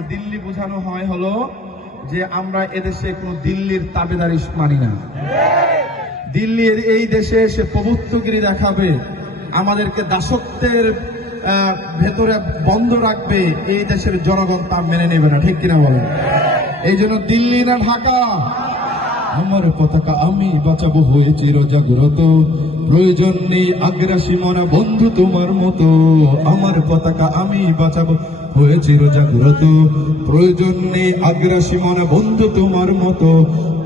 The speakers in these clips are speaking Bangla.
না দিল্লি বোঝানো হয় হলো যে আমরা এদেশে কোনো দিল্লির তাবেদারি মানি না। দিল্লি এ- এই দেশে এসে প্রভুত্বগিরি দেখাবে, আমাদেরকে দাসত্বের ভেতরে বন্ধ রাখবে, এই দেশের জনগণ তা মেনে নেবে না, ঠিক কিনা বলেন? এই জন্য দিল্লি না ঢাকা? আমার পতাকা আমি বাঁচাবো হয়ে চির জাগ্রত প্রয়োজন নেই আগ্রাসী মনা বন্ধু তোমার মতো। আমার পতাকা আমি বাঁচাবো, হয়ে চির জাগ্রত। প্রয়োজন নেই আগ্রাসী মনা বন্ধু তোমার মতো।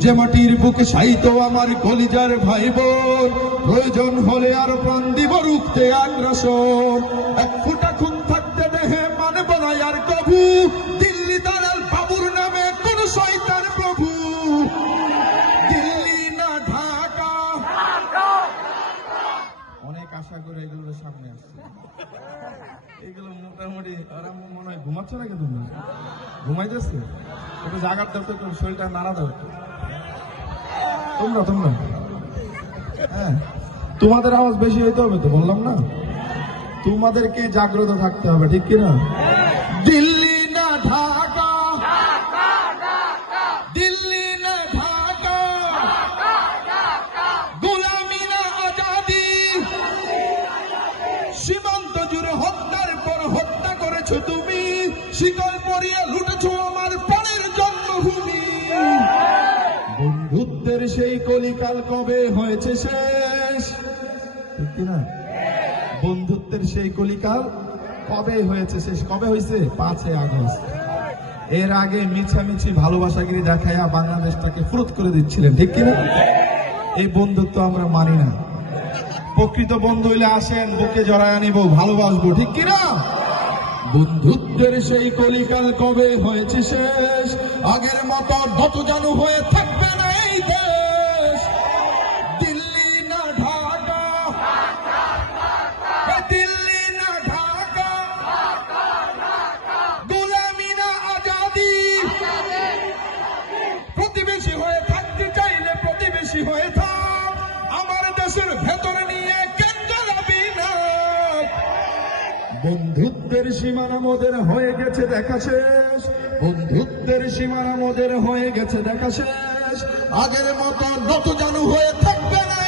যে মাটির বুকে সাইতো আমার কলিজার ভাই বোন প্রয়োজন হলে আর প্রাণ দিব রুখতে আগ্রাসন। এক ফুটা আশা করে এগুলো সামনে আসছে। এগুলো মোটামুটি মনে হয় ঘুমাচ্ছ নাকি তুমি ঘুমাইতেছে। একটু জাগার শরীরটা নাড়া দাও তোমরা তোমরা। হ্যাঁ তোমাদের আওয়াজ বেশি হইতে হবে তো, বললাম না? তোমাদেরকে জাগ্রত থাকতে হবে, ঠিক কিনা? দিল্লি শিকল পরিয়ে লুটেছো আমার প্রাণের জন্মভূমি। বন্ধুত্বের সেই কলিকাল কবে হয়েছে শেষ? কিনা? বন্ধুত্বের সেই কলিকাল কবে হয়েছে শেষ? কবে হয়েছে? পাঁচই আগস্ট। এর আগে মিছামিছি ভালোবাসা ভালোবাসাগিরি দেখাইয়া বাংলাদেশটাকে ফুরত করে দিচ্ছিলেন, ঠিক কিনা? এই বন্ধুত্ব আমরা মানি না। প্রকৃত বন্ধু হইলে আসেন, বুকে জড়ায় আনিব ভালোবাসবো, ঠিক কিনা? বন্ধুত্বের সেই কলিকাল কবে হয়েছে শেষ? আগের মতো নত জানু হয়ে থাকবে না এই দেশ। বন্ধুত্বের সীমানা মোদের হয়ে গেছে দেখা শেষ। বন্ধুত্বের সীমানা মোদের হয়ে গেছে দেখা শেষ। আগের মতো নত জানু হয়ে থাকবে না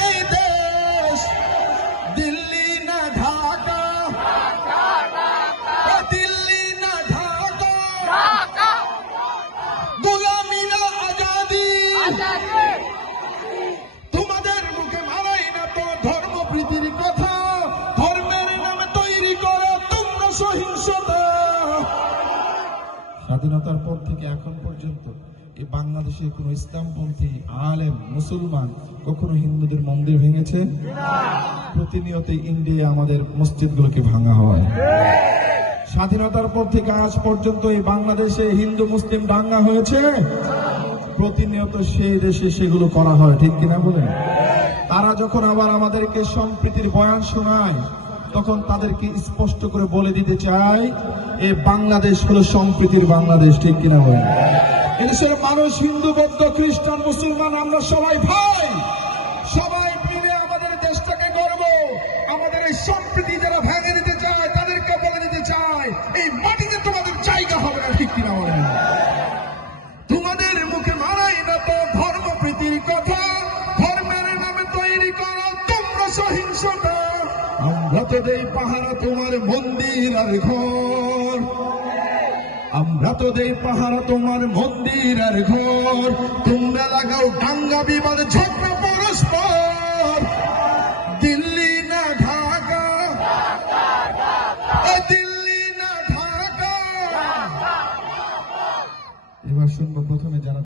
স্বাধীনতার পর থেকে এখন পর্যন্ত এই বাংলাদেশে কোনো ইসলামপন্থী আলেম, মুসলমান কখনো হিন্দুদের মন্দির ভেঙেছে? প্রতিনিয়ত ইন্ডিয়া আমাদের মসজিদগুলোকে ভাঙা হয়। স্বাধীনতার পর থেকে আজ পর্যন্ত এই বাংলাদেশে হিন্দু, মুসলিম দাঙ্গা হয়েছে? প্রতিনিয়ত সেই দেশে সেগুলো করা হয়, ঠিক কিনা বলেন? তারা যখন আবার আমাদেরকে সম্প্রীতির বয়ান শোনায় তখন তাদেরকে স্পষ্ট করে বলে দিতে চাই, এ বাংলাদেশ হলো সম্প্রীতির বাংলাদেশ, ঠিক কিনা বলেন? এদেশের মানুষ হিন্দু, বৌদ্ধ, খ্রিস্টান, মুসলমান, আমরা সবাই ভাই, সবাই আমরা দেই পাহারা তোমার মন্দির আর ঘর। আমরা তো দেই পাহারা তোমার মন্দির আর ঘর। তোমরা লাগাও দাঙ্গা বিবাদ, ঝগড়া পরস্পর। দিল্লি না ঢাকা। দিল্লি না ঢাকা। এবার শুনব প্রথমে যারা